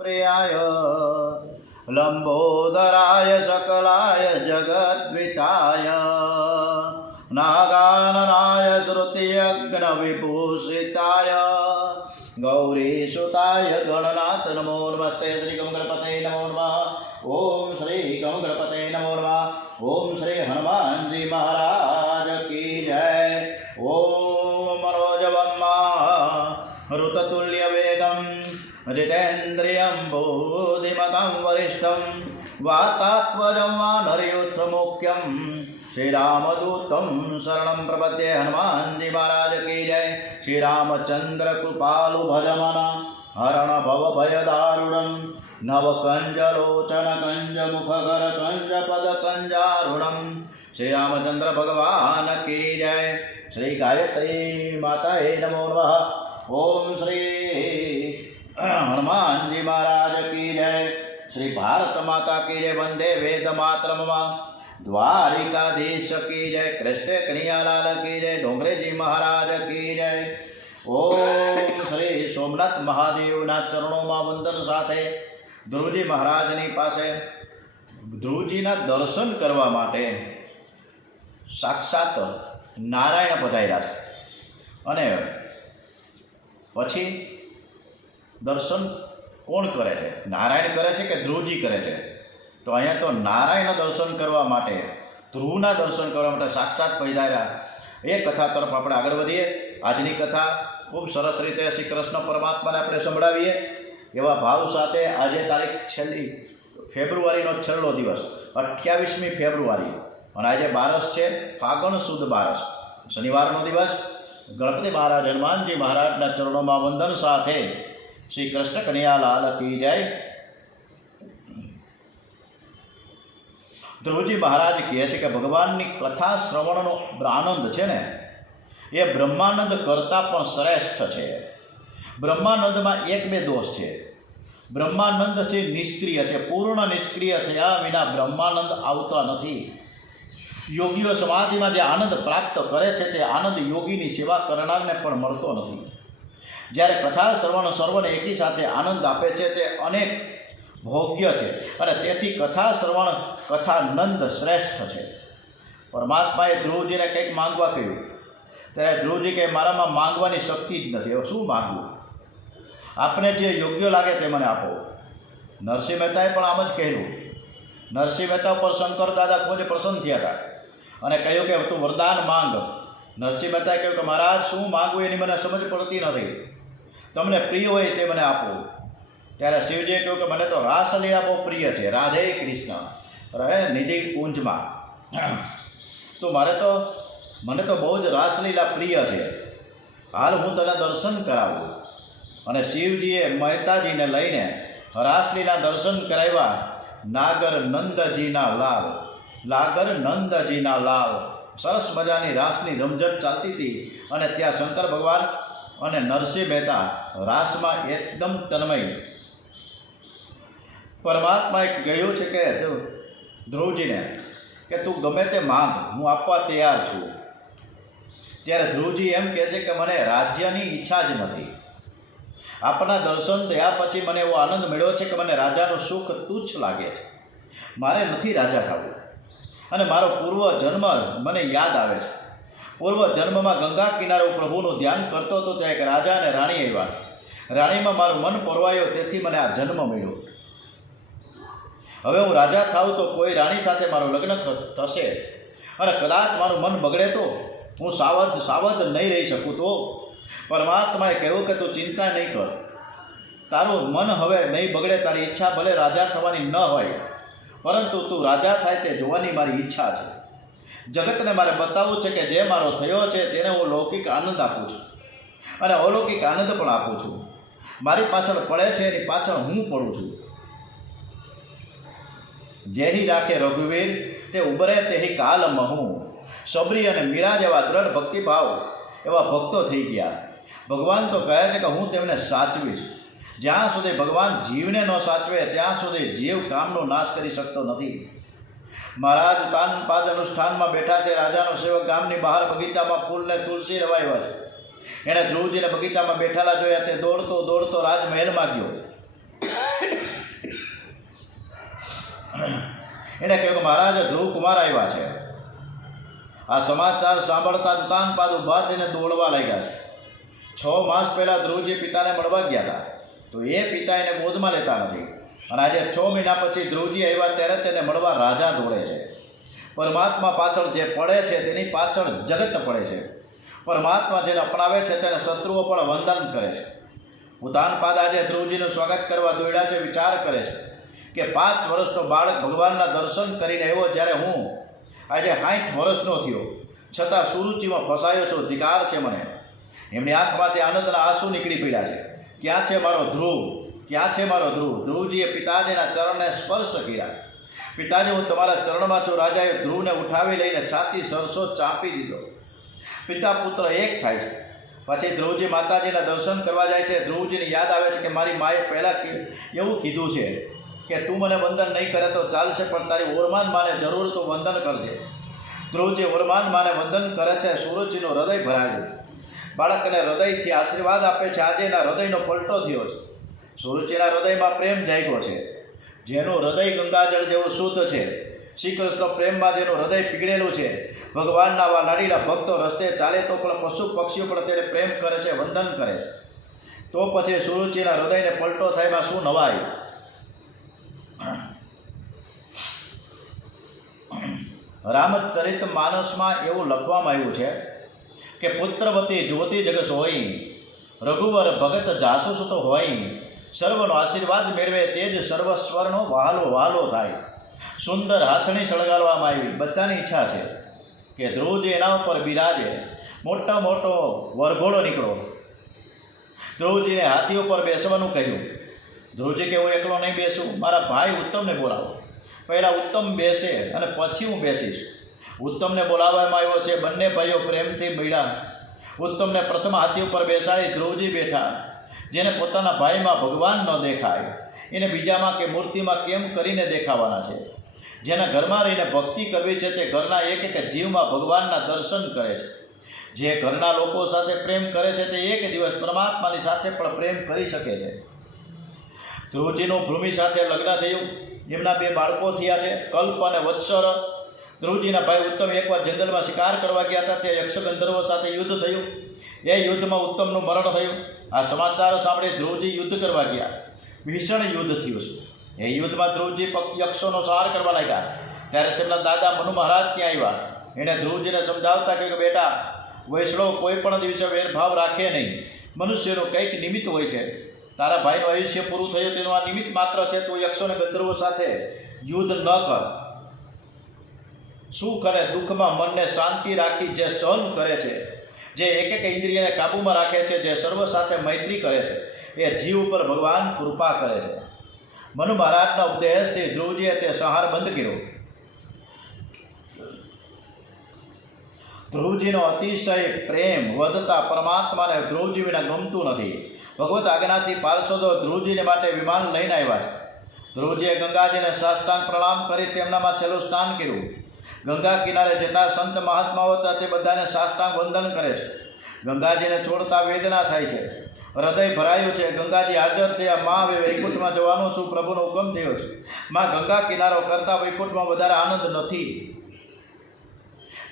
प्रियाय लंबोदराय सकलाय जगद्विताय नागाननाय श्रुतियज्ञविभूषिताय गौरीसुताय गणनाथ नमो नमस्ते। श्री गम गणपते नमो नमः। ओम श्री गम गणपते नमो नमः। ओम श्री हनुमान जी महाराज की जय। ओम मनोजवम्मा ऋततुल्य वेगम जितेन्द्रियं बुद्धिमतं वरिष्ठं वातात्मजं वानरयूथमुख्यं श्रीरामदूतं शरणं प्रपद्ये। हनुमान जी महाराज की जय। श्री रामचंद्र कृपालु भजमन हरण भव भयदारुणं नवकंजलोचन कंज मुखकर कंज पद कंजारुणं श्री रामचंद्र भगवान की जय। श्री गायत्री माताये नमो नमः। ओम श्री हनुमान जी महाराज की जय। श्री भारत माता की जय। वंदे वेद मातरम। द्वारिकाधीश की जय। कृष्ण कन्हैयालाल की जय। डोंगरे जी महाराज की जय। ओम श्री सोमनाथ महादेवना चरणों वंदन साथे ધ્રુવજી મહારાજની પાસે ધ્રુવજીના દર્શન કરવા માટે સાક્ષાત નારાયણ પધાર્યા છે અને પછી દર્શન કોણ કરે છે? નારાયણ કરે છે કે ધ્રુવજી કરે છે? તો અહીંયા તો નારાયણ દર્શન કરવા માટે, ધ્રુવના દર્શન કરવા માટે સાક્ષાત પધાર્યા। એ કથા તરફ આપણે આગળ વધીએ। આજની કથા ખૂબ સરસ રીતે શ્રી કૃષ્ણ પરમાત્માને આપણે સંભળાવીએ એવા ભાવ સાથે આજે તારીખ છેલ્લી ફેબ્રુઆરીનો છેલ્લો દિવસ 28મી ફેબ્રુઆરી અને આજે બારસ છે, ફાગણ સુદ બારસ, શનિવારનો દિવસ। ગણપતિ મહારાજ હનુમાનજી મહારાજના ચરણોમાં વંદન સાથે શ્રી કૃષ્ણ કનૈયાલાલ કી જય। ધ્રુવજી મહારાજ કહે છે કે ભગવાનની કથા શ્રવણનો આનંદ છે ને એ બ્રહ્માનંદ કરતાં પણ શ્રેષ્ઠ છે। બ્રહ્માનંદમાં એક બે દોષ છે। બ્રહ્માનંદ છે નિષ્ક્રિય છે, પૂર્ણ નિષ્ક્રિય થયા વિના બ્રહ્માનંદ આવતા નથી। યોગીઓ સમાધિમાં જે આનંદ પ્રાપ્ત કરે છે તે આનંદ યોગીની સેવા કરનારને પણ મળતો નથી। જ્યારે કથા શ્રવણ સર્વને એકી સાથે આનંદ આપે છે તે અનેક ભોગ્ય છે અને તેથી કથા શ્રવણ કથાનંદ શ્રેષ્ઠ છે। પરમાત્માએ ધ્રુવજીને કંઈક માંગવા કહ્યું ત્યારે ધ્રુવજી કહે મારામાં માંગવાની શક્તિ જ નથી, હવે શું માગવું? આપને જે યોગ્ય લાગે તે મને આપો। નરસિંહ મહેતાએ પણ આમ જ કહેલું। નરસિંહ મહેતા ઉપર શંકર દાદા ખૂબ જ પ્રસન્ન થયા હતા અને કહ્યું કે તું વરદાન માંગ। નરસિંહ મહેતાએ કહ્યું કે મહારાજ શું માગવું એની મને સમજ પડતી નથી, તમને પ્રિય હોય તે મને આપો। ત્યારે શિવજીએ કહ્યું કે મને તો રાસલીલા બહુ પ્રિય છે, રાધે કૃષ્ણ રહે નિધિ કુંજમાં, તો મને તો બહુ જ રાસલીલા પ્રિય છે, હાલ હું તને દર્શન કરાવું। અને શિવજીએ મહેતાજીને લઈને રાસલીલા દર્શન કરાવ્યા। નાગર નંદજીના લાલ સરસ મજાની રાસની રમઝટ ચાલતી હતી અને ત્યાં શંકર ભગવાન અને નરસિંહ મહેતા રાસમાં એકદમ તન્મય। પરમાત્માએ કહ્યું છે કે ધ્રુવજીને કે તું ગમે તે માંગ, હું આપવા તૈયાર છું। ત્યારે ધ્રુવજી એમ કહે છે કે મને રાજ્યની ઈચ્છા જ નથી। આપના દર્શન થયા પછી મને એવો આનંદ મળ્યો છે કે મને રાજાનું સુખ તુચ્છ લાગે છે, મારે નથી રાજા થવું। અને મારો પૂર્વ જન્મ મને યાદ આવે છે। પૂર્વ જન્મમાં ગંગા કિનારે હું પ્રભુનું ધ્યાન કરતો હતો ત્યાં એક રાજા અને રાણી આવ્યા। રાણીમાં મારું મન પરવાયો, તેથી મને આ જન્મ મળ્યો। હવે હું રાજા થાઉં તો કોઈ રાણી સાથે મારું લગ્ન થશે અને કદાચ મારું મન બગડે તો હું સાવધ નહીં રહી શકું। તો પરમાત્માએ કહ્યું કે તું ચિંતા નહીં કર, તારું મન હવે નહીં બગડે, તારી ઈચ્છા ભલે રાજા થવાની ન હોય પરંતુ તું રાજા થાય તે જોવાની મારી ઈચ્છા છે। જગતને મારે બતાવવું છે કે જે મારો થયો છે તેને હું લૌકિક આનંદ આપું છું અને અલૌકિક આનંદ પણ આપું છું। મારી પાછળ પડે છે એની પાછળ હું પડું છું। જેહી રાખે રઘુવીર તે ઉબરે તેહી કાલ મહું। સબરી અને મીરા જેવા દ્રઢ ભક્તિભાવ એવા ભક્તો થઈ ગયા। ભગવાન તો કહે છે કે હું તેમને સાચવીશ। જ્યાં સુધી ભગવાન જીવને ન સાચવે ત્યાં સુધી જીવ કામનો નાશ કરી શકતો નથી। મહારાજ તાનપાદ અનુષ્ઠાનમાં બેઠા છે। રાજાનો સેવક ગામની બહાર બગીચામાં ફૂલને તુલસી રવાયો છે। એણે ધ્રુવજીને બગીચામાં બેઠેલા જોયા। તે દોડતો રાજમહેલમાં ગયો। એણે કહ્યું કે મહારાજ ધ્રુવ કુમાર આવ્યા છે. આ સમાચાર સાંભળતા ઉતાનપાદ ઊભા થઈને દોડવા લાગ્યા છે. 6 માસ પહેલાં ધ્રુવજી પિતાને મળવા ગયા હતા, તો એ પિતા એને ગોદમાં લેતા નથી, અને આજે 6 મહિના પછી ધ્રુવજી આવ્યા ત્યારે તેને મળવા રાજા દોડે છે. પરમાત્મા પાછળ જે પડે છે તેની પાછળ જગત પડે છે. પરમાત્મા જેને અપનાવે છે તેને શત્રુઓ પણ વંદન કરે છે. ઉતાનપાદ આજે ધ્રુવજીનું સ્વાગત કરવા દોડ્યા છે. વિચાર કરે છે કે 5 વર્ષનો બાળક ભગવાનના દર્શન કરીને આવ્યો, જ્યારે હું આજે 60 વર્ષનો થયો છતાં સુરુચિમાં ફસાયો છું. ધિકાર છે મને. એમની આંખમાંથી આનંદના આંસુ નીકળી પડ્યા છે. ક્યાં છે મારો ધ્રુવ? ક્યાં છે મારો ધ્રુવ? ધ્રુવજીએ પિતાજીના ચરણને સ્પર્શ કર્યા. પિતાજી, હું તમારા ચરણમાં છું. રાજાએ ધ્રુવને ઉઠાવી લઈને છાતી સરસો ચાંપી દીધો. પિતા પુત્ર એક થાય છે. પછી ધ્રુવજી માતાજીના દર્શન કરવા જાય છે. ધ્રુવજીને યાદ આવે છે કે મારી માએ પહેલાં એવું કીધું છે કે તું મને વંદન નહીં કરે તો ચાલશે, પણ તારી ઓરમાન માને જરૂર તું વંદન કરજે. ધ્રુવજી ઓરમાન માને વંદન કરે છે. સુરુચિનું હૃદય ભરાયું. બાળકને હૃદયથી આશીર્વાદ આપે છે. આજે એના હૃદયનો પલટો થયો છે. સુરુચિના હૃદયમાં પ્રેમ જાગ્યો છે. જેનું હૃદય ગંગાજળ જેવું શુદ્ધ છે, શ્રી કૃષ્ણ પ્રેમમાં જેનું હૃદય પીગળેલું છે, ભગવાનના આવા લાડીલા ભક્તો રસ્તે ચાલે તો પણ પશુ પક્ષીઓ પણ તેને પ્રેમ કરે છે, વંદન કરે છે. તો પછી સુરુચિના હૃદયને પલટો થાયમાં શું નવાય? રામચરિત માનસમાં એવું લખવામાં આવ્યું છે કે પુત્રવતી જ્યોતિ જગસ હોય, રઘુવર ભગત જાસૂસ તો હોય, સર્વનો આશીર્વાદ મેળવે તે જ સર્વસ્વરનો વહાલો વહાલો થાય. સુંદર હાથણી સળગાવવામાં આવી. બધાની ઈચ્છા છે કે ધ્રુવજી એના ઉપર બિરાજે. મોટો વરઘોડો નીકળો. ધ્રુવજીને હાથી ઉપર બેસવાનું કહ્યું. ધ્રુવજી કે હું એકલો નહીં બેસું, મારા ભાઈ ઉત્તમને બોલાવો. પહેલાં ઉત્તમ બેસે અને પછી હું બેસીશ. ઉત્તમને બોલાવવામાં આવ્યો છે. બંને ભાઈઓ પ્રેમથી મળ્યા. ઉત્તમને પ્રથમ હાથી ઉપર બેસાડી ધ્રુવજી બેઠા. જેને પોતાના ભાઈમાં ભગવાન ન દેખાય એને બીજામાં કે મૂર્તિમાં કેમ કરીને દેખાવાના છે? જેના ઘરમાં રહીને ભક્તિ કરવી છે તે ઘરના એક એક જીવમાં ભગવાનના દર્શન કરે છે. જે ઘરના લોકો સાથે પ્રેમ કરે છે તે એક દિવસ પરમાત્માની સાથે પણ પ્રેમ કરી શકે છે. ધ્રુવજીનું ભૂમિ સાથે લગ્ન થયું. એમના 2 બાળકો થયા છે, કલ્પ અને વત્સર. ધ્રુવજીના ભાઈ ઉત્તમ એકવાર જંગલમાં શિકાર કરવા ગયા હતા. તે યક્ષ ગંધર્વો સાથે યુદ્ધ થયું. એ યુદ્ધમાં ઉત્તમનું મરણ થયું. આ સમાચાર સાંભળી ધ્રુવજી યુદ્ધ કરવા ગયા. ભીષણ યુદ્ધ થયું છે. એ યુદ્ધમાં ધ્રુવજી યક્ષોનો સંહાર કરવા લાગ્યા. ત્યારે તેમના દાદા મનુ મહારાજ ત્યાં આવ્યા. એણે ધ્રુવજીને સમજાવતા કહ્યું કે બેટા, વૈષ્ણવ કોઈ પણ દિવસે વેરભાવ રાખે નહીં. મનુષ્યનું કંઈક નિમિત્ત હોય છે. તારા ભાઈનું આયુષ્ય પૂરું થયું તેનું આ નિમિત્ત માત્ર છે. તું યક્ષો અને ગંધર્વો સાથે યુદ્ધ ન કર. સુખ અને દુઃખમાં મનને શાંતિ રાખી જે સહન કરે છે, જે એક એક ઇન્દ્રિયને કાબૂમાં રાખે છે, જે સર્વ સાથે મૈત્રી કરે છે, એ જીવ ઉપર ભગવાન કૃપા કરે છે. મનુ મહારાજના ઉપદેશથી ધ્રુવજીએ તે સંહાર બંધ કર્યો. ધ્રુવજીનો અતિશય પ્રેમ વધતા પરમાત્માને ધ્રુવજી વિના ગમતું નથી. ભગવત આજ્ઞાથી પાર્ષદો ધ્રુવજીને માટે વિમાન લઈને આવ્યા છે. ધ્રુવજીએ ગંગાજીને સાષ્ટાંગ પ્રણામ કરી તેમનામાં છેલ્લું સ્નાન કર્યું. ગંગા કિનારે જેટલા સંત મહાત્માઓ હતા તે બધાને સાષ્ટાંગ વંદન કરે છે. ગંગાજીને છોડતા વેદના થાય છે. હૃદય ભરાયું છે. ગંગાજી હાજર થયા. માં હવે વૈકુંઠમાં જવાનું છું, પ્રભુનો હુકમ થયો છે. માં ગંગા કિનારો કરતાં વૈકુંઠમાં વધારે આનંદ નથી.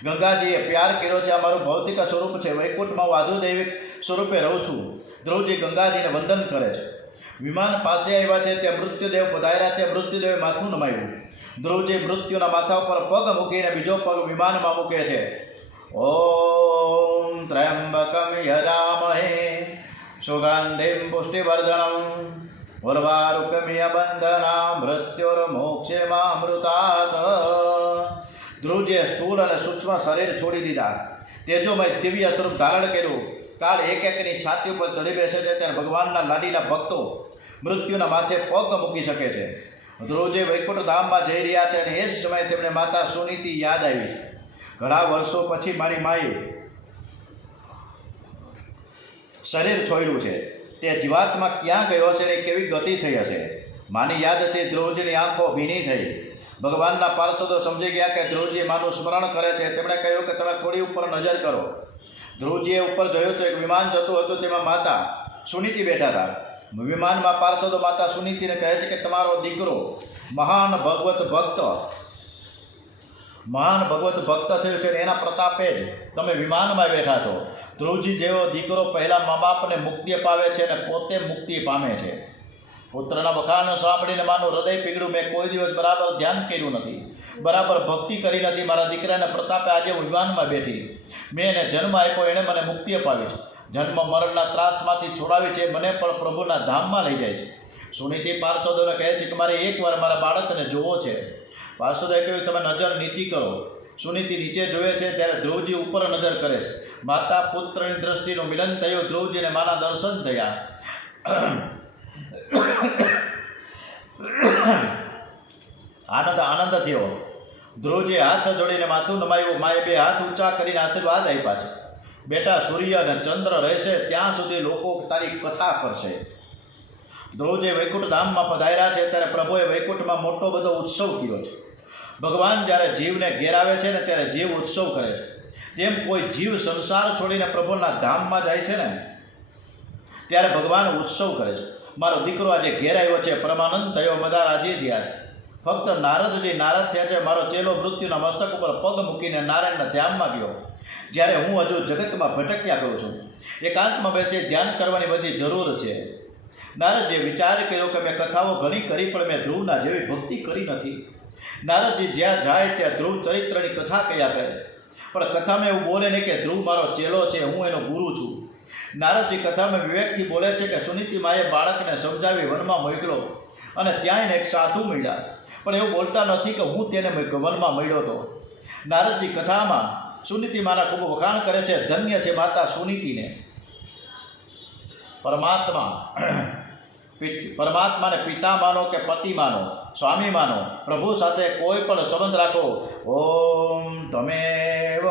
ગંગાજીએ પ્યાર કર્યો છે. આ મારું ભૌતિક સ્વરૂપ છે. વૈકુંઠમાં વાધુદૈવિક સ્વરૂપે રહું છું. ધ્રુવજી ગંગાજીને વંદન કરે છે. વિમાન પાસે આવ્યા છે. ત્યાં મૃત્યુદેવ પધાર્યા છે. મૃત્યુદેવે માથું નમાવ્યું. ધ્રુવજી મૃત્યુના માથા ઉપર પગ મૂકીને બીજો પગ વિમાનમાં મૂકે છે. ઓમ ત્ર્યંબકમ યજામહે સુગંધિમ પુષ્ટિવર્ધનમ ઉર્વારુકમિય બંધના મૃત્યુર્મોક્ષેમામૃતાત. ધ્રુવજીએ સ્થૂળ અને સૂક્ષ્મ શરીર છોડી દીધા. તેજોમય દિવ્ય સ્વરૂપ ધારણ કર્યું. કાળ એક એકની છાતી ઉપર ચડી બેસે છે. ત્યારે ભગવાનના લાડીલા ભક્તો મૃત્યુના માથે પગ મૂકી શકે છે. ધ્રુવજી વૈકુંઠ ધામમાં જઈ રહ્યા છે અને એ જ સમયે તેમને માતા સુનીતિ યાદ આવી છે. ઘણા વર્ષો પછી મારી માએ શરીર છોડ્યું છે. તે જીવાત્મા ક્યાં ગયો હશે અને કેવી ગતિ થઈ હશે? માની યાદથી ધ્રુવજીની આંખો ભીની થઈ. ભગવાનના પાર્ષદો સમજી ગયા કે ધ્રુવજી માનું સ્મરણ કરે છે. તેમણે કહ્યું કે તમે થોડી ઉપર નજર કરો. ધ્રુવજીએ ઉપર જોયું તો એક વિમાન જતું હતું. તેમાં માતા સુનીતિ બેઠા હતા. વિમાનમાં પાર્ષદો માતા સુનીતિને કહે છે કે તમારો દીકરો મહાન ભગવત ભક્ત મહાન ભગવત ભક્ત થયો છે, એના પ્રતાપે જ તમે વિમાનમાં બેઠા છો. ધ્રુવજી જેવો દીકરો પહેલાં મા બાપને મુક્તિ અપાવે છે અને પોતે મુક્તિ પામે છે. પુત્રના વખાણ સાંભળીને માનું હૃદય પીગળ્યું. મેં કોઈ દિવસ બરાબર ધ્યાન કર્યું નથી, બરાબર ભક્તિ કરી નથી. મારા દીકરાના પ્રતાપે આજે હું વિમાનમાં બેઠી. મેં એને જન્મ આપ્યો, એણે મને મુક્તિ અપાવી છે, જન્મ મરણના ત્રાસમાંથી છોડાવી છે, મને પણ પ્રભુના ધામમાં લઈ જાય છે. સુનીતિ પાર્ષદોને કહે છે કે મારે એકવાર મારા બાળકને જોવો છે. પાર્ષદોએ કહ્યું તમે નજર નીચી કરો. સુનીતિ નીચે જોવે છે ત્યારે ધ્રુવજી ઉપર નજર કરે છે. માતા પુત્રની દ્રષ્ટિનું મિલન થયું. ધ્રુવજીને માના દર્શન થયા. આનંદ આનંદ થયો. ધ્રુવજીએ હાથ જોડીને માથું નમાયું. માએ બે હાથ ઊંચા કરીને આશીર્વાદ આપ્યા છે. બેટા, સૂર્ય અને ચંદ્ર રહેશે ત્યાં સુધી લોકો તારી કથા કરશે. ધ્રુવજી વૈકુંઠ ધામમાં પધાર્યા છે ત્યારે પ્રભુએ વૈકુંઠમાં મોટો બધો ઉત્સવ કર્યો છે. ભગવાન જ્યારે જીવને ઘેરાવે છે ને ત્યારે જીવ ઉત્સવ કરે છે. તેમ કોઈ જીવ સંસાર છોડીને પ્રભુના ધામમાં જાય છે ને ત્યારે ભગવાન ઉત્સવ કરે છે. મારો દીકરો આજે ઘેરાયો છે, પરમાનંદ થયો, બધા રાજી થયા. ફક્ત નારદજી નારાજ થયા છે. મારો ચેલો મૃત્યુના મસ્તક ઉપર પગ મૂકીને નારાયણના ધ્યાનમાં ગયો. જ્યારે હું હજુ જગતમાં ભટક્યા કરું છું, એકાંતમાં બેસી ધ્યાન કરવાની બધી જરૂર છે. નારદજીએ વિચાર કર્યો કે મેં કથાઓ ઘણી કરી પણ મેં ધ્રુવના જેવી ભક્તિ કરી નથી. નારદજી જ્યાં જાય ત્યાં ધ્રુવ ચરિત્રની કથા કયા કરે, પણ કથામાં એવું બોલે નહીં કે ધ્રુવ મારો ચેલો છે, હું એનો ગુરુ છું. નારદજી કથામાં વિવેકથી બોલે છે કે સુનીતિ માએ બાળકને સમજાવી વનમાં મોકલો અને ત્યાં એક સાધુ મળ્યા, પણ એવું બોલતા નથી કે હું તેને વનમાં મળ્યો હતો. નારદજી કથામાં સુનીતિ માના ખૂબ વખાણ કરે છે. ધન્ય છે માતા સુનીતિને. પરમાત્માને પિતા માનો કે પતિ માનો, સ્વામી માનો, પ્રભુ સાથે કોઈ પણ સંબંધ રાખો. ઓમ તમેવ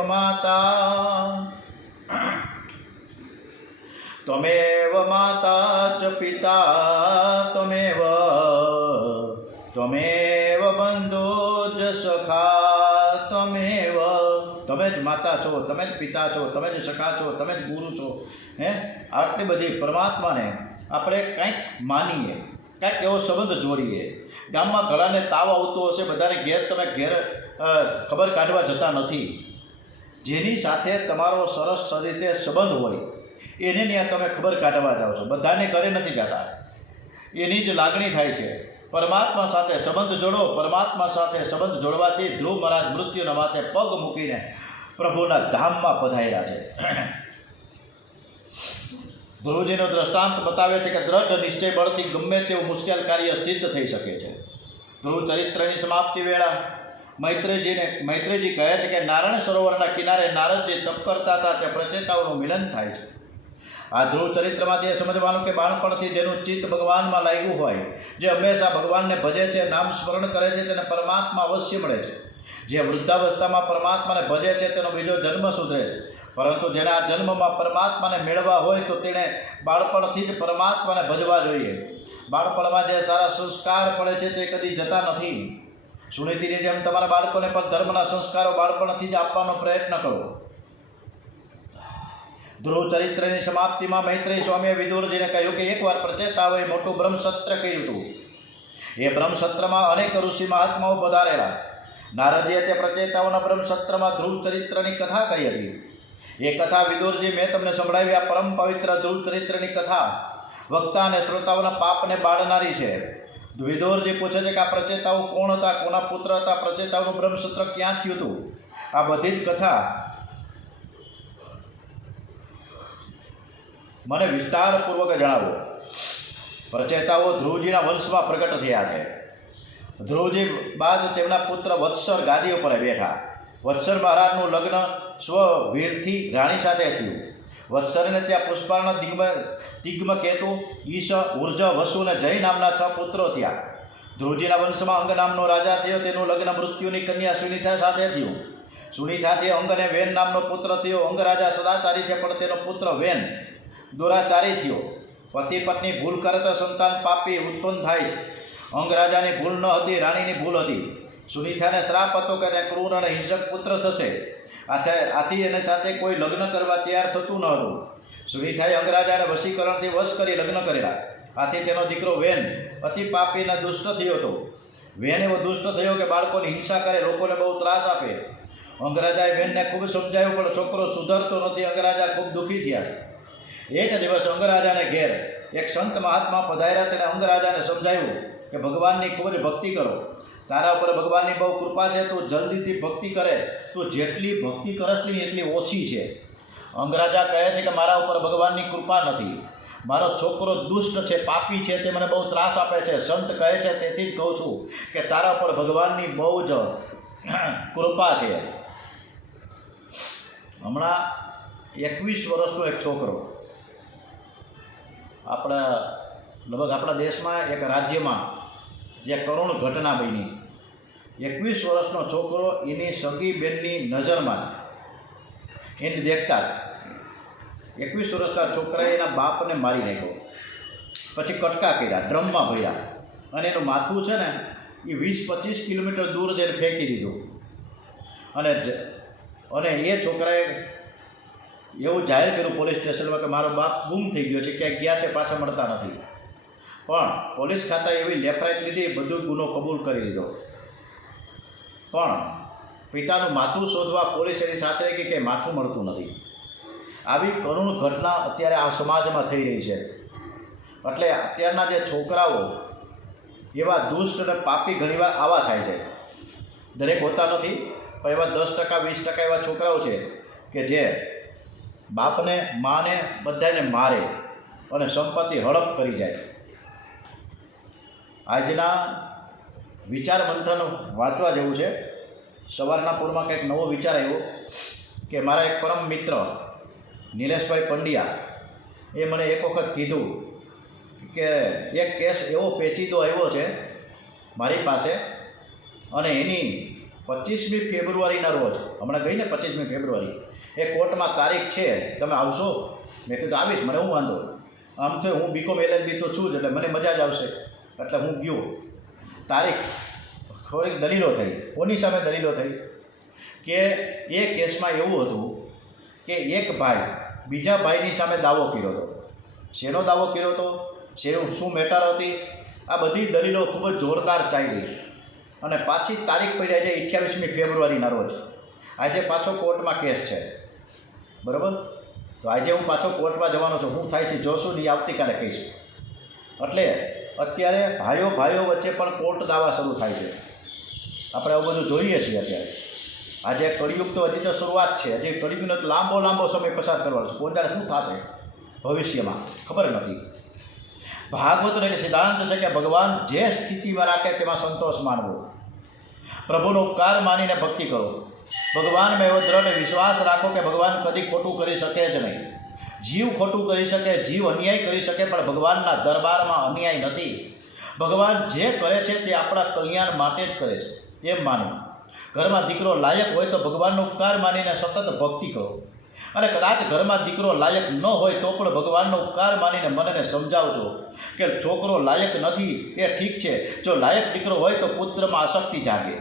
માતા ચ પિતા ત્વમેવ બંધો જ સખા ત્વમેવ. તમે જ માતા છો, તમે જ પિતા છો, તમે જ સખા છો, તમે જ ગુરુ છો. આટલી બધી પરમાત્માને આપણે કંઈક માનીએ, કંઈક એવો સંબંધ જોડીએ. ગામમાં ઘણાને તાવ આવતો હશે, બધાને ઘેર ખબર કાઢવા જતા નથી. જેની સાથે તમારો સરસ રીતે સંબંધ હોય એને ત્યાં તમે ખબર કાઢવા જાઓ છો. બધાને ઘરે નથી જતા. એની જ લાગણી થાય છે. પરમાત્મા સાથે સંબંધ જોડો. પરમાત્મા સાથે સંબંધ જોડવાથી ધ્રુવ મહારાજ મૃત્યુના માથે પગ મૂકીને પ્રભુના ધામમાં પધાર્યા છે. ધ્રુવજીનો દ્રષ્ટાંત બતાવે છે કે દ્રઢ નિશ્ચય બળથી ગમે તેવું મુશ્કેલ કાર્ય સિદ્ધ થઈ શકે છે. ધ્રુવ ચરિત્રની સમાપ્તિ વેળા મૈત્રીજી કહે છે કે નારાયણ સરોવરના કિનારે નારદજી તપ કરતા હતા તે પ્રચેતાઓનું મિલન થાય છે. આ ધ્રુવ ચરિત્રમાંથી એ સમજવાનું કે બાળપણથી જેનું ચિત્ત ભગવાનમાં લાગ્યું હોય, જે હંમેશા ભગવાનને ભજે છે, નામ સ્મરણ કરે છે, તેને પરમાત્મા અવશ્ય મળે છે. જે વૃદ્ધાવસ્થામાં પરમાત્માને ભજે છે તેનો બીજો જન્મ સુધરે છે. પરંતુ જેને આ જન્મમાં પરમાત્માને મેળવવા હોય તો તેણે બાળપણથી જ પરમાત્માને ભજવા જોઈએ. બાળપણમાં જે સારા સંસ્કાર પડે છે તે કદી જતા નથી. સુનીતિની જેમ તમારા બાળકોને પણ ધર્મના સંસ્કારો બાળપણથી જ આપવાનો પ્રયત્ન કરો. ધ્રુવ ચરિત્રની સમાપ્તિમાં મૈત્રેય સ્વામીએ વિદુરજીને કહ્યું કે એકવાર પ્રચેતાઓએ મોટું બ્રહ્મસત્ર કર્યું હતું. એ બ્રહ્મસત્રમાં અનેક ઋષિ મહાત્માઓ પધારેલા. નારદજીએ તે પ્રચેતાઓના બ્રહ્મસત્રમાં ધ્રુવ ચરિત્રની કથા કરી હતી. એ કથા વિદુરજી મેં તમને સંભળાવી. આ પરમ પવિત્ર ધ્રુવ ચરિત્રની કથા વક્તા અને શ્રોતાઓના પાપને બાળનારી છે. વિદુરજી પૂછે છે કે આ પ્રચેતાઓ કોણ હતા, કોના પુત્ર હતા, પ્રચેતાઓનું બ્રહ્મસત્ર ક્યાં થયું હતું? આ બધી જ કથા મને વિસ્તારપૂર્વક જણાવો. પ્રચેતાઓ ધ્રુવજીના વંશમાં પ્રગટ થયા છે. ધ્રુવજી બાદ તેમના પુત્ર વત્સર ગાદી ઉપર બેઠા. વત્સર મહારાજનું લગ્ન સ્વવીરથી રાણી સાથે થયું. વત્સરને ત્યાં પુષ્પાર્ણ દિગ્મકેતુ, ઈશ, ઉર્જ, વસુ અને જય નામના 6 પુત્રો થયા. ધ્રુવજીના વંશમાં અંગ નામનો રાજા થયો. તેનું લગ્ન મૃત્યુની કન્યા સુનિતા સાથે થયું. સુનિતાથી અંગ અને વેન નામનો પુત્ર થયો. અંગ રાજા સદાચારી છે પણ તેનો પુત્ર વેન દુરાચારી થયો. પતિ પત્ની ભૂલ કરે તો સંતાન પાપી ઉત્પન્ન થાય છે. અંગ રાજાની ભૂલ ન હતી, રાણીની ભૂલ હતી. સુનિતાને શ્રાપ હતો કે તે ક્રૂર અને હિંસક પુત્ર થશે. આથી એને સાથે કોઈ લગ્ન કરવા તૈયાર થતું ન હતું. સુનિતાએ અંગરાજાને વશીકરણથી વશ કરી લગ્ન કરેલા. આથી તેનો દીકરો વેન અતિ પાપી અને દુષ્ટ થયો હતો. વેન એવો દુષ્ટ થયો કે બાળકોની હિંસા કરે, લોકોને બહુ ત્રાસ આપે. અંગરાજાએ વેનને ખૂબ સમજાવ્યું, પણ છોકરો સુધરતો નથી. અંગરાજા ખૂબ દુઃખી થયા. એક દિવસ અંગરાજાને ઘેર એક સંત મહાત્મા પધાર્યા. તેને અંગરાજાને સમજાવ્યું કે ભગવાનની ખૂબ જ ભક્તિ કરો. તારા ઉપર ભગવાનની બહુ કૃપા છે, તું જલ્દીથી ભક્તિ કરે. તું જેટલી ભક્તિ કરશ એટલી ઓછી છે. અંગરાજા કહે છે કે મારા ઉપર ભગવાનની કૃપા નથી. મારો છોકરો દુષ્ટ છે, પાપી છે, તે મને બહુ ત્રાસ આપે છે. સંત કહે છે તેથી જ કહું છું કે તારા ઉપર ભગવાનની બહુ જ કૃપા છે. હમણાં 21 વર્ષનો એક છોકરો આપણા દેશમાં એક રાજ્યમાં જે કરુણ ઘટના બની. 21 વર્ષનો છોકરો એની સગી બેનની નજરમાં જ એને દેખતા જ 21 વર્ષના છોકરાએ એના બાપને મારી નાખ્યો. પછી કટકા કર્યા, ડ્રમમાં ભર્યા અને એનું માથું છે ને એ 20-25 કિલોમીટર દૂર જઈને ફેંકી દીધું. અને એ છોકરાએ એવું જાહેર કર્યું પોલીસ સ્ટેશનમાં કે મારો બાપ ગુમ થઈ ગયો છે, ક્યાંક ગયા છે, પાછા મળતા નથી. પણ પોલીસ ખાતાએ એવી લેફરાઈટ લીધી, બધું ગુનો કબૂલ કરી દીધો. પણ પિતાનું માથું શોધવા પોલીસ એની સાથે રહી કે માથું મળતું નથી. આવી કરુણ ઘટના અત્યારે આ સમાજમાં થઈ રહી છે. એટલે અત્યારના જે છોકરાઓ એવા દુષ્ટ અને પાપી ઘણીવાર આવા થાય છે. દરેક હોતા નથી, પણ એવા 10% 20% એવા છોકરાઓ છે કે જે બાપને માને બધાને મારે અને સંપત્તિ હડપ કરી જાય. આજના વિચાર મંથન વાંચવા જેવું છે. સવારના પૂરમાં કંઈક નવો વિચાર આવ્યો કે મારા એક પરમ મિત્ર નિલેશભાઈ પંડ્યા એ મને એક વખત કીધું કે એક કેસ એવો પેચીદો આવ્યો છે મારી પાસે, અને એની 25મી ફેબ્રુઆરીના રોજ, હમણાં ગઈ ને 25મી ફેબ્રુઆરી, એ કોર્ટમાં તારીખ છે, તમે આવશો? મેં કીધું આવીશ, મને હું વાંધો. આમ તો હું બીકોમ LLB તો છું જ, એટલે મને મજા જ આવશે. એટલે હું ગયો. તારીખ થોડીક દલીલો થઈ. કોની સામે દલીલો થઈ? કે એ કેસમાં એવું હતું કે એક ભાઈ બીજા ભાઈની સામે દાવો કર્યો હતો. શેનો દાવો કર્યો હતો, શું મેટર હતી, આ બધી દલીલો ખૂબ જ જોરદાર ચાલી. અને પાછી તારીખ પડી છે 28મી ફેબ્રુઆરીના રોજ. આજે પાછો કોર્ટમાં કેસ છે, બરાબર? તો આજે હું પાછો કોર્ટમાં જવાનો છું. હું થાય છે જોશું નહીં, આવતીકાલે કહીશ. એટલે અત્યારે ભાઈઓ વચ્ચે પણ કોર્ટ દાવા શરૂ થાય છે. આપણે આવું બધું જોઈએ છીએ અત્યારે. આજે કળિયુગ તો હજી તો શરૂઆત છે. હજી કળિયુગનો લાંબો સમય પસાર કરવાનો છે. કોણ જાણે શું થશે ભવિષ્યમાં ખબર નથી. ભાગવતનો એક સિદ્ધાંત છે કે ભગવાન જે સ્થિતિમાં રાખે તેમાં સંતોષ માનવો. પ્રભુનો ઉપકાર માનીને ભક્તિ કરો. ભગવાનમાં એવો દ્રઢ વિશ્વાસ રાખો કે ભગવાન કદી ખોટું કરી શકે જ નહીં. જીવ ખોટું કરી શકે, જીવ અન્યાય કરી શકે, પણ ભગવાનના દરબારમાં અન્યાય નથી. ભગવાન જે કરે છે તે આપણા કલ્યાણ માટે જ કરે છે, એમ માનવું. ઘરમાં દીકરો લાયક હોય તો ભગવાનનો ઉપકાર માનીને સતત ભક્તિ કરો. અને કદાચ ઘરમાં દીકરો લાયક ન હોય તો પણ ભગવાનનો ઉપકાર માનીને મનને સમજાવજો કે છોકરો લાયક નથી એ ઠીક છે. જો લાયક દીકરો હોય તો પુત્રમાં આસક્તિ જાગે,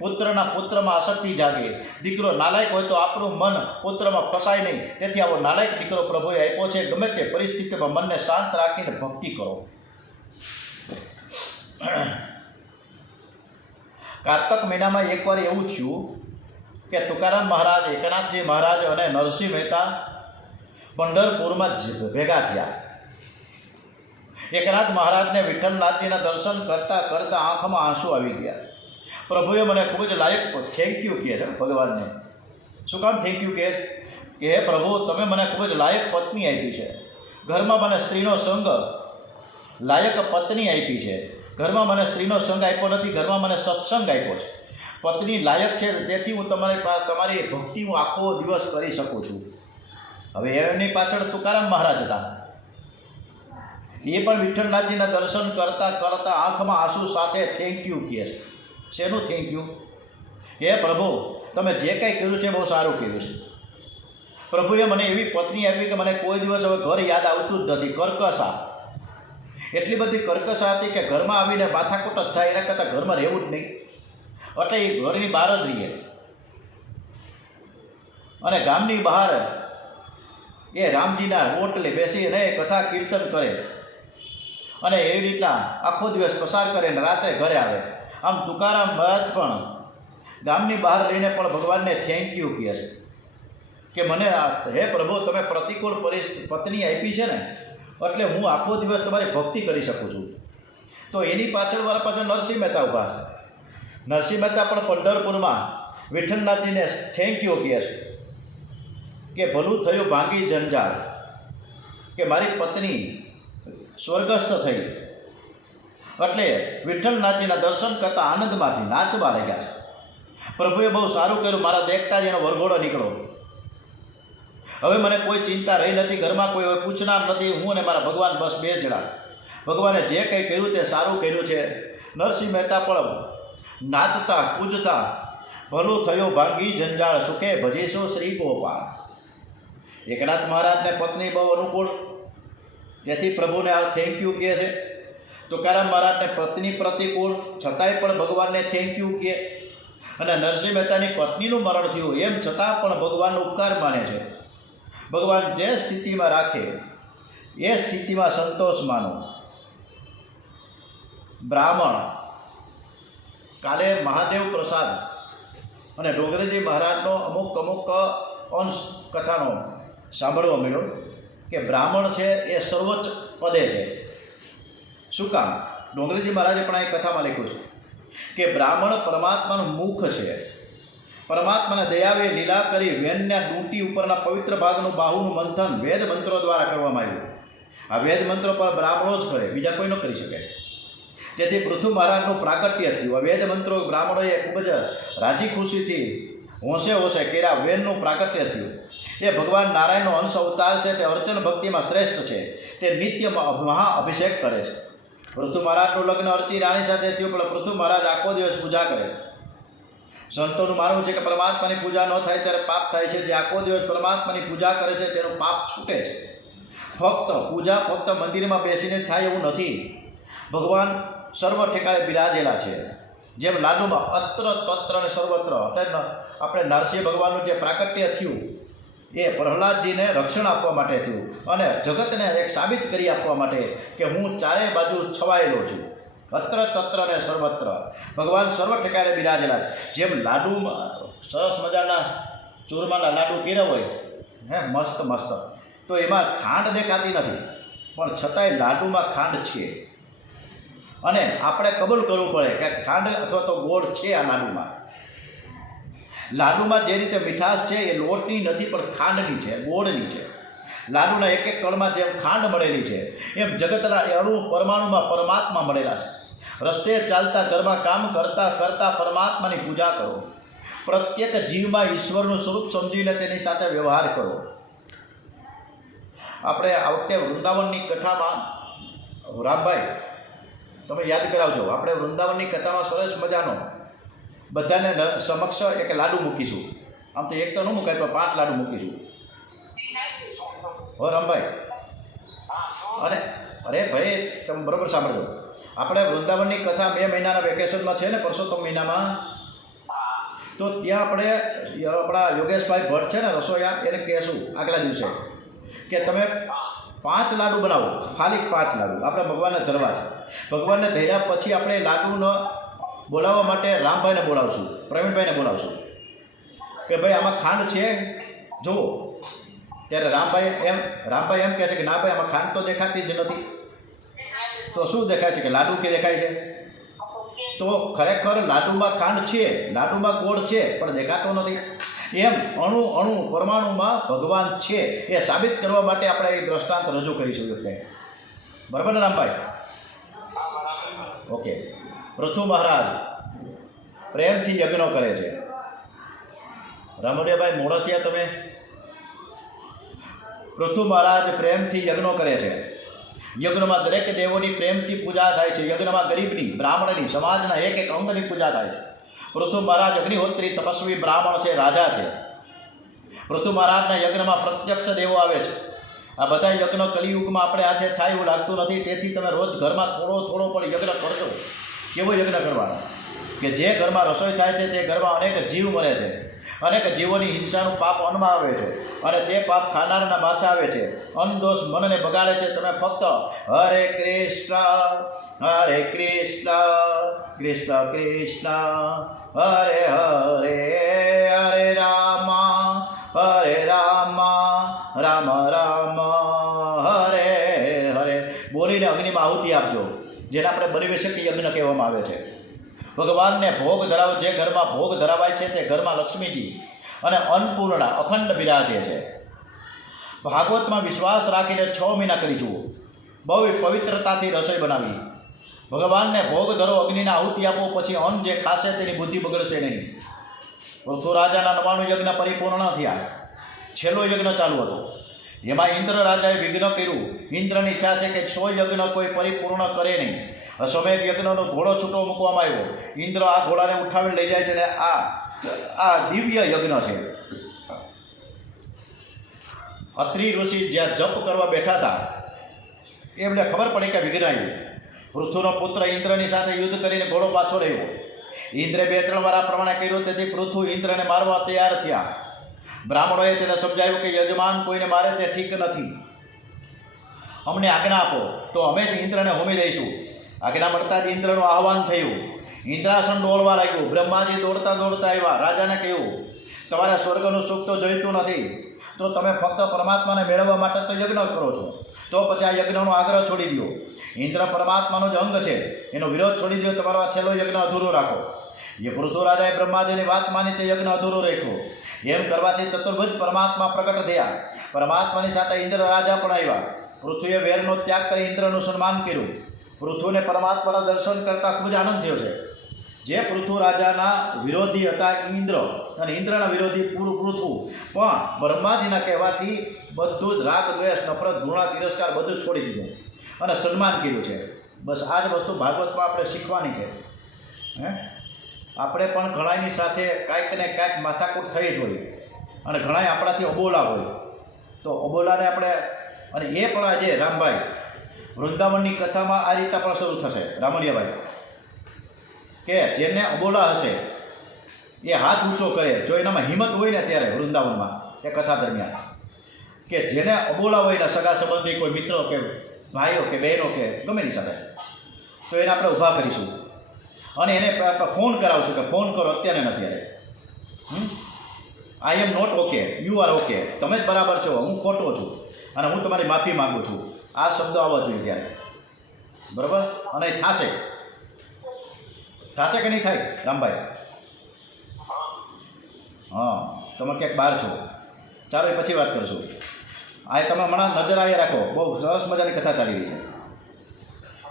પુત્રમાં આસક્તિ જાગે. દીકરો નાલાયક હોય તો આપણું મન પુત્રમાં ફસાય નહીં. તેથી આવો નાલાયક દીકરો પ્રભુએ આપ્યો છે. ગમે તે પરિસ્થિતિમાં મનને શાંત રાખીને ભક્તિ કરો. કાર્તક મહિનામાં એકવાર એવું થયું કે તુકારામ મહારાજ, એકનાથજી મહારાજ અને નરસિંહ મહેતા પંઢરપુરમાં ભેગા થયા. એકનાથ મહારાજને વિઠ્ઠલનાથજીના દર્શન કરતાં કરતાં આંખમાં આંસુ આવી ગયા. પ્રભુએ મને ખૂબ જ લાયક થેન્ક યુ કહે છે ભગવાનને. શું કામ થેન્ક યુ કહે? કે હે પ્રભુ, તમે મને ખૂબ જ લાયક પત્ની આપી છે. ઘરમાં મને સ્ત્રીનો સંગ, લાયક પત્ની આપી છે. ઘરમાં મને સ્ત્રીનો સંગ આપ્યો નથી, ઘરમાં મને સત્સંગ આપ્યો છે. પત્ની લાયક છે, તેથી હું તમારી ભક્તિ હું આખો દિવસ કરી શકું છું. હવે એમની પાછળ તુકારામ મહારાજ હતા. એ પણ વિઠ્ઠલનાથજીના દર્શન કરતાં કરતાં આંખમાં આંસુ સાથે થેન્ક યુ કહે છે. શેનું થેન્ક યુ? હે પ્રભુ, તમે જે કંઈ કર્યું છે બહુ સારું કર્યું છે. પ્રભુએ મને એવી પત્ની આપી કે મને કોઈ દિવસ હવે ઘર યાદ આવતું જ નથી. કર્કશા, એટલી બધી કર્કશા હતી કે ઘરમાં આવીને માથાકૂટ જ થાય, એના કરતાં ઘરમાં રહેવું જ નહીં. એટલે એ ઘરની બહાર જ રહીએ. અને ગામની બહાર એ રામજીના ઓટલે બેસીને કથા કીર્તન કરે અને એવી રીતના આખો દિવસ પસાર કરે ને રાત્રે ઘરે આવે. આમ તુકારામ મહારાજ પણ ગામની બહાર રહીને પણ ભગવાનને થેન્ક યુ કહે છે કે મને હે પ્રભુ તમે પ્રતિકૂળ પત્ની આપી છે ને એટલે હું આખો દિવસ તમારી ભક્તિ કરી શકું છું. તો એની પાછળ નરસિંહ મહેતા ઊભા છે. નરસિંહ મહેતા પણ પંઢરપુરમાં વિઠ્ઠલનાથજીને થેન્ક યુ કહે છે કે ભલું થયું ભાંગી જંજાળ, કે મારી પત્ની સ્વર્ગસ્થ થઈ. એટલે વિઠ્ઠલનાથજીના દર્શન કરતાં આનંદમાંથી નાચવા લાગ્યા છે. પ્રભુએ બહુ સારું કર્યું, મારા દેખતા જ એનો વરઘોડો નીકળો. હવે મને કોઈ ચિંતા રહી નથી, ઘરમાં કોઈ પૂછનાર નથી, હું અને મારા ભગવાન બસ બે જણા. ભગવાને જે કંઈ કર્યું તે સારું કર્યું છે. નરસિંહ મહેતા પણ નાચતા કૂદતા ભલું થયું ભાંગી જંજાળ, સુખે ભજીશું શ્રી ગોપાલ. એકનાથ મહારાજને પત્ની બહુ અનુકૂળ, તેથી પ્રભુને આ થેન્ક યુ કહે છે. તુકારામ મહારાજને પત્ની પ્રતિકૂળ, છતાંય પણ ભગવાનને થેન્ક યુ કહે. અને નરસિંહ મહેતાની પત્નીનું મરણ થયું એમ છતાં પણ ભગવાનનો ઉપકાર માને છે. ભગવાન જે સ્થિતિમાં રાખે એ સ્થિતિમાં સંતોષ માનો. બ્રાહ્મણ કાલે મહાદેવ પ્રસાદ અને ડોંગરેજી મહારાજનો અમુક અંશ કથાનો સાંભળવા મળ્યો કે બ્રાહ્મણ છે એ સર્વોચ્ચ પદે છે. શું કામ? ડોંગરેજી મહારાજે પણ આ કથામાં લખ્યું છે કે બ્રાહ્મણ પરમાત્માનું મુખ છે. પરમાત્માને દયાવે લીલા કરી વેનના ડૂંટી ઉપરના પવિત્ર ભાગનું બાહુનું મંથન વેદ મંત્રો દ્વારા કરવામાં આવ્યું. આ વેદ મંત્રો પર બ્રાહ્મણો જ કરે, બીજા કોઈ ન કરી શકે. તેથી પૃથુ મહારાજનું પ્રાગટ્ય થયું. આ વેદ મંત્રો બ્રાહ્મણોએ ખૂબ જ રાજી ખુશીથી હોંશે કર્યા. વેદનું પ્રાગટ્ય થયું. એ ભગવાન નારાયણનો અંશ અવતાર છે. તે અર્ચન ભક્તિમાં શ્રેષ્ઠ છે. તે નિત્ય મહા અભિષેક કરે છે. પૃથુ મહારાજનું લગ્ન અર્ચી રાણી સાથે થયું, પણ પૃથુ મહારાજ આખો દિવસ પૂજા કરે છે. સંતોનું માનવું છે કે પરમાત્માની પૂજા ન થાય ત્યારે પાપ થાય છે. જે આખો દિવસ પરમાત્માની પૂજા કરે છે તેનું પાપ છૂટે છે. પૂજા ફક્ત મંદિરમાં બેસીને થાય એવું નથી. ભગવાન સર્વ ઠેકાળે બિરાજેલા છે. જેમ લાડુમાં અત્ર તત્ર અને સર્વત્ર, એટલે આપણે નરસિંહ ભગવાનનું જે પ્રાગટ્ય થયું એ પ્રહલાદજીને રક્ષણ આપવા માટે થયું અને જગતને એક સાબિત કરી આપવા માટે કે હું ચારે બાજુ છવાયેલો છું. અત્ર તત્ર અને સર્વત્ર ભગવાન સર્વ ઠેકાળે બિરાજેલા છે. જેમ લાડુમાં સરસ મજાના ચૂરમાના લાડુ કર્યા હોય મસ્ત, તો એમાં ખાંડ દેખાતી નથી, પણ છતાંય લાડુમાં ખાંડ છે. અને આપણે કબૂલ કરવું પડે કે ખાંડ અથવા તો ગોળ છે આ લાડુમાં. લાડુમાં જે રીતે મીઠાશ છે એ લોટની નથી, પણ ખાંડની છે, ગોળની છે. લાડુના એક એક કણમાં જેમ ખાંડ મળેલી છે એમ જગતના અણુ પરમાણુમાં પરમાત્મા મળેલા છે. રસ્તે ચાલતા, ઘરમાં કામ કરતાં કરતાં પરમાત્માની પૂજા કરો. પ્રત્યેક જીવમાં ઈશ્વરનું સ્વરૂપ સમજીને તેની સાથે વ્યવહાર કરો. આપણે આ વખતે વૃંદાવનની કથામાં, રામભાઈ તમે યાદ કરાવજો, આપણે વૃંદાવનની કથામાં સરસ મજાનો બધાને સમક્ષ એક લાડુ મૂકીશું. આમ તો એક તો ન મુકાય, પણ 5 લાડુ મૂકીશું. હો રામભાઈ, અરે ભાઈ તમે બરાબર સાંભળજો. આપણે વૃંદાવનની કથા 2 મહિનાના વેકેશનમાં છે ને, પરસોત્તમ મહિનામાં, તો ત્યાં આપણે આપણા યોગેશભાઈ ભટ્ટ છે ને રસોઈયા, એને કહેશું આગલા દિવસે કે તમે 5 લાડુ બનાવો, ખાલી 5 લાડુ આપણે ભગવાનને ધરવા છે. ભગવાનને ધર્યા પછી આપણે લાડુનો બોલાવવા માટે રામભાઈને બોલાવશું, પ્રવીણભાઈને બોલાવશું કે ભાઈ આમાં ખાંડ છે જુઓ. ત્યારે રામભાઈ એમ કહે છે કે ના ભાઈ આમાં ખાંડ તો દેખાતી જ નથી. તો શું દેખાય છે કે લાડુ કે દેખાય છે? તો ખરેખર લાડુમાં ખાંડ છે, લાડુમાં ગોળ છે, પણ દેખાતો નથી. એમ અણુ પરમાણુમાં ભગવાન છે એ સાબિત કરવા માટે આપણે એ દ્રષ્ટાંત રજૂ કરીશું. એટલે બરાબર ને રામભાઈ? ઓકે. પૃથુ મહારાજ પ્રેમથી યજ્ઞો કરે છે. રામરિયાભાઈ મોડા થયા તમે. પૃથુ મહારાજ પ્રેમથી યજ્ઞો કરે છે. યજ્ઞમાં દરેક દેવોની પ્રેમથી પૂજા થાય છે. યજ્ઞમાં ગરીબની, બ્રાહ્મણની, સમાજના એક એક અંગની પૂજા થાય છે. પૃથુ મહારાજ અગ્નિહોત્રી, તપસ્વી બ્રાહ્મણ છે, રાજા છે. પૃથુ મહારાજના યજ્ઞમાં પ્રત્યક્ષ દેવો આવે છે. આ બધા યજ્ઞ કલિયુગમાં આપણે હાથે થાય એવું લાગતું નથી. તેથી તમે રોજ ઘરમાં થોડો પણ યજ્ઞ કરશો. કેવો યજ્ઞ કરવાનો? કે જે ઘરમાં રસોઈ થાય છે તે ઘરમાં અનેક જીવ મરે છે. અનેક જીવોની હિંસાનું પાપ અન્નમાં આવે છે અને તે પાપ ખાનારના માથે આવે છે. અનદોષ મનને બગાડે છે. તમે ફક્ત હરે કૃષ્ણ કૃષ્ણ કૃષ્ણ હરે હરે હરે રામ રામ રામ હરે હરે બોલીને અગ્નિમાં આહુતિ આપજો, જેને આપણે બલિવેશક યજ્ઞ કહેવામાં આવે છે. ભગવાનને ભોગ ધરાવ, જે ઘરમાં ભોગ ધરાવાય છે તે ઘરમાં લક્ષ્મીજી અને અન્નપૂર્ણા અખંડ બિરાજે છે. ભાગવતમાં વિશ્વાસ રાખીને 6 મહિના કરી જુઓ. બહુ પવિત્રતાથી રસોઈ બનાવી, ભગવાનને ભોગ ધરો, અગ્નિના આહુતિ આપો, પછી અન્ન જે ખાશે તેની બુદ્ધિ બગડશે નહીં. પૃથુ રાજાના 99 યજ્ઞ પરિપૂર્ણ થયા. છેલ્લો યજ્ઞ ચાલુ હતો. એમાં ઇન્દ્ર રાજાએ વિઘ્ન કર્યું. ઇન્દ્રની ઈચ્છા છે કે 100 યજ્ઞ કોઈ પરિપૂર્ણ કરે નહીં. અશ્વમેઘ યજ્ઞનો ઘોડો છૂટો મૂકવામાં આવ્યો. ઇન્દ્ર આ ઘોડાને ઉઠાવીને લઈ જાય છે અને આ દિવ્ય યજ્ઞ છે. અત્રિ ઋષિ જ્યાં જપ કરવા બેઠા હતા એમને ખબર પડી કે વિઘ્ન આવ્યું. પૃથુનો પુત્ર ઇન્દ્રની સાથે યુદ્ધ કરીને ઘોડો પાછો રહ્યો. ઇન્દ્રે 2-3 વાર આ પ્રમાણે કર્યું, તેથી પૃથુ ઇન્દ્રને મારવા તૈયાર થયા. બ્રાહ્મણોએ તેને સમજાવ્યું કે યજમાન કોઈને મારે તે ઠીક નથી, અમને આજ્ઞા આપો તો અમે જ ઇન્દ્રને હોમી દઈશું. આજ્ઞા મળતા જ ઇન્દ્રનું આહવાન થયું. ઇન્દ્રાસન ડોળવા લાગ્યું. બ્રહ્માજી દોડતા દોડતા આવ્યા. રાજાને કહ્યું, તમારે સ્વર્ગનું સુખ તો જોઈતું નથી, તો તમે ફક્ત પરમાત્માને મેળવવા માટે તો યજ્ઞ કરો છો, તો પછી આ યજ્ઞનો આગ્રહ છોડી દો. ઇન્દ્ર પરમાત્માનો જ અંગ છે, એનો વિરોધ છોડી દો. તમારો આ છેલ્લો યજ્ઞ અધૂરો રાખો. એ પૃથુ રાજાએ બ્રહ્માજીની વાત માની તે યજ્ઞ અધૂરો રાખ્યો. એમ કરવાથી ચતુર્ભુજ પરમાત્મા પ્રગટ થયા. પરમાત્માની સાથે ઇન્દ્ર રાજા પણ આવ્યા. પૃથ્વીએ વેરનો ત્યાગ કરી ઇન્દ્રનું સન્માન કર્યું. પૃથુને પરમાત્માના દર્શન કરતાં ખૂબ જ આનંદ થયો છે. જે પૃથુ રાજાના વિરોધી હતા ઇન્દ્ર, અને ઇન્દ્રના વિરોધી પૃથુ, પણ બ્રહ્માજીના કહેવાથી બધું જ રાગ, દ્વેષ, નફરત, ઘૃણા, તિરસ્કાર બધું છોડી દીધું અને સન્માન કર્યું છે. બસ આ જ વસ્તુ ભાગવતમાં આપણે શીખવાની છે. આપણે પણ ઘણાની સાથે કાંઈક ને કાંઈક માથાકૂટ થઈ જ હોય, અને ઘણાય આપણાથી અબોલા હોય. તો અબોલાને આપણે, અને એ પણ આજે રામભાઈ વૃંદાવનની કથામાં આ રીતે પણ શરૂ થશે. રામણિયાભાઈ કે જેને અબોલા હશે એ હાથ ઊંચો કરે, જો એનામાં હિંમત હોય ને ત્યારે વૃંદાવનમાં એ કથા દરમિયાન, કે જેને અબોલા હોય ને સગા સંબંધી કોઈ મિત્રો કે ભાઈઓ કે બહેનો કે ગમે એની સાથે, તો એને આપણે ઊભા કરીશું અને એને ફોન કરાવશું કે ફોન કરો અત્યારે ને અત્યારે. I am not okay, you are okay, તમે જ બરાબર છો, હું ખોટો છું અને હું તમારી માફી માગું છું. આ શબ્દો આવવા જોઈએ ત્યારે, બરાબર? અને થશે કે નહીં થાય રામભાઈ? હા, તમે ક્યાંક બહાર છો, ચાલો એ પછી વાત કરીશું. આ તમે હમણાં નજર આવી રાખો, બહુ સરસ મજાની કથા ચાલી રહી છે.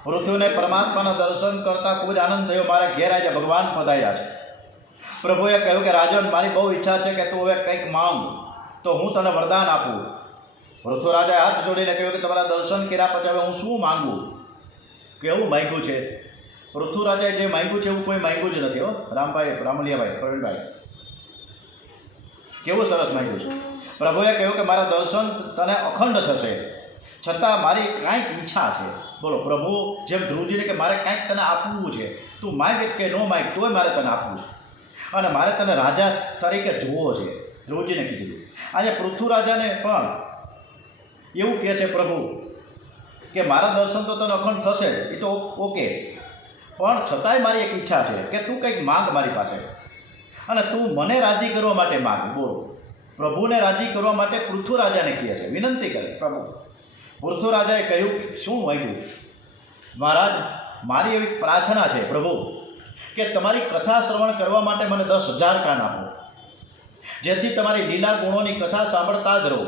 પૃથ્વીને પરમાત્માના દર્શન કરતાં ખૂબ જ આનંદ થયો. મારા ઘેર આજે ભગવાન પધાર્યા છે. પ્રભુએ કહ્યું કે રાજન, મારી બહુ ઈચ્છા છે કે તું હવે કંઈક માંગ તો હું તને વરદાન આપું. પૃથ્વી રાજાએ હાથ જોડીને કહ્યું કે તમારા દર્શન કર્યા પછી હવે હું શું માંગું? કેવું માંગ્યું છે? પૃથ્વી રાજાએ જે માંગ્યું છે એવું કોઈ માંગ્યું જ નથી. હો રામભાઈ, રામલિયાભાઈ, પ્રવીણભાઈ, કેવું સરસ માંગ્યું છે. પ્રભુએ કહ્યું કે મારા દર્શન તને અખંડ થશે, છતાં મારી કાંઈક ઈચ્છા છે. બોલો, પ્રભુ જેમ ધ્રુવજીને કે મારે કાંઈક તને આપવું છે, તું માંગ કે ન માંગ તોય મારે તને આપવું છે, અને મારે તને રાજા તરીકે જોવો છે. ધ્રુવજીને કીધું. આજે પૃથ્વી રાજાને પણ એવું કહે છે પ્રભુ કે મારા દર્શન તો તને અખંડ થશે, એ તો ઓકે, પણ છતાંય મારી એક ઈચ્છા છે કે તું કંઈક માંગ મારી પાસે, અને તું મને રાજી કરવા માટે માંગ. બોલો, પ્રભુને રાજી કરવા માટે પૃથ્વી રાજાને કહે છે, વિનંતી કરે પ્રભુ. પૃથ્વી રાજાએ કહ્યું, શું માંગ્યું? મહારાજ, મારી એવી પ્રાર્થના છે પ્રભુ કે તમારી કથા શ્રવણ કરવા માટે મને 10,000 કાન આપો, જેથી તમારી લીલા ગુણોની કથા સાંભળતા જ રહો.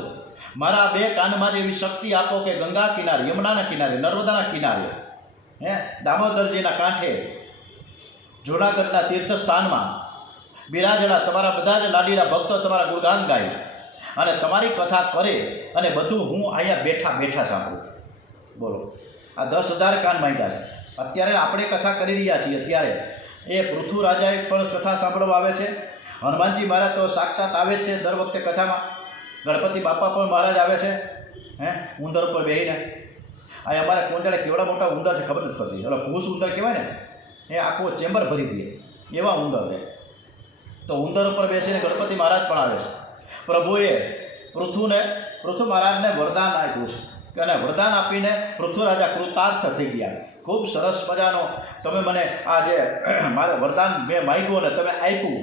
મારા 2 કાનમાં જ એવી શક્તિ આપો કે ગંગા કિનારે, યમુનાના કિનારે, નર્મદાના કિનારે, દામોદરજીના કાંઠે, જૂનાગઢના તીર્થસ્થાનમાં બિરાજેલા તમારા બધા જ લાડીલા ભક્તો તમારા ગુણગાન ગાય અને તમારી કથા કરે, અને બધું હું અહીંયા બેઠા બેઠા સાંભળું. બોલો, આ 10,000 કાન માંગ્યા છે. અત્યારે આપણે કથા કરી રહ્યા છીએ, અત્યારે એ પૃથ્વી રાજાએ પણ કથા સાંભળવા આવે છે. હનુમાનજી મહારાજ તો સાક્ષાત આવે જ છે દર વખતે કથામાં. ગણપતિ બાપા પણ મહારાજ આવે છે, ઉંદર ઉપર બેહીને. આ અમારે કોંડાળે કેવડા મોટા ઉંદર છે ખબર નથી પડતી. એટલે ભૂસ ઉંદર કહેવાય ને, એ આખો ચેમ્બર ભરી દે એવા ઉંદર છે. તો ઉંદર ઉપર બેસીને ગણપતિ મહારાજ પણ આવે છે. પ્રભુએ પૃથુ મહારાજને વરદાન આપ્યું છે અને વરદાન આપીને પૃથુ રાજા કૃતાર્થ થઈ ગયા. ખૂબ સરસ મજાનો તમે મને આ જે મારે વરદાન મેં માગ્યું અને તમે આપ્યું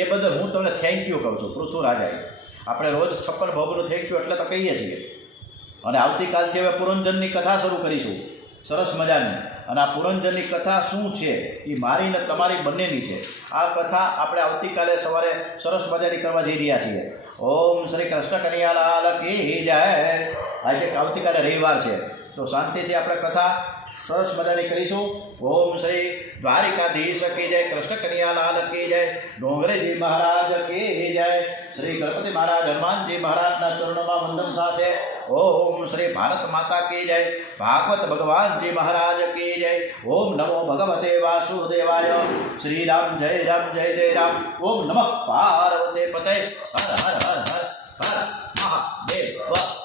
એ બદલ હું તમને થેન્ક યુ કહું છું પૃથુ રાજાએ. આપણે રોજ 56 ભોગનું થેન્ક યુ એટલે તો કહીએ છીએ. અને આવતીકાલથી હવે પુરંજનની કથા શરૂ કરીશું સરસ મજાની. અને આ પુરંજનની કથા શું છે એ મારી ને તમારી બંનેની છે. આ કથા આપણે આવતીકાલે સવારે સરસ મજાની કરવા જઈ રહ્યા છીએ. ઓમ શ્રી કૃષ્ણ કનૈયાલાલ કી જય. આજે આવતીકાલે રવિવાર છે તો શાંતિથી આપણે કથા સરસ મજાની કરીશું. ઓમ શ્રી દ્વારિકાધીશ કી જય, કૃષ્ણ કનૈયાલાલ કી જય, ડોંગરેજી મહારાજ કી જય, શ્રી ગણપતિ મહારાજ હનુમાનજી મહારાજના ચરણોમાં વંદન સાથે ઓમ શ્રી ભારત માતા કી જય, ભાગવત ભગવાનજી મહારાજ કી જય. ઓમ નમો ભગવતે વાસુદેવાય. શ્રી રામ જય રામ જય જય રામ. ઓમ નમઃ પાર્વતી પતે. હર હર હર હર હર મહાદેવ.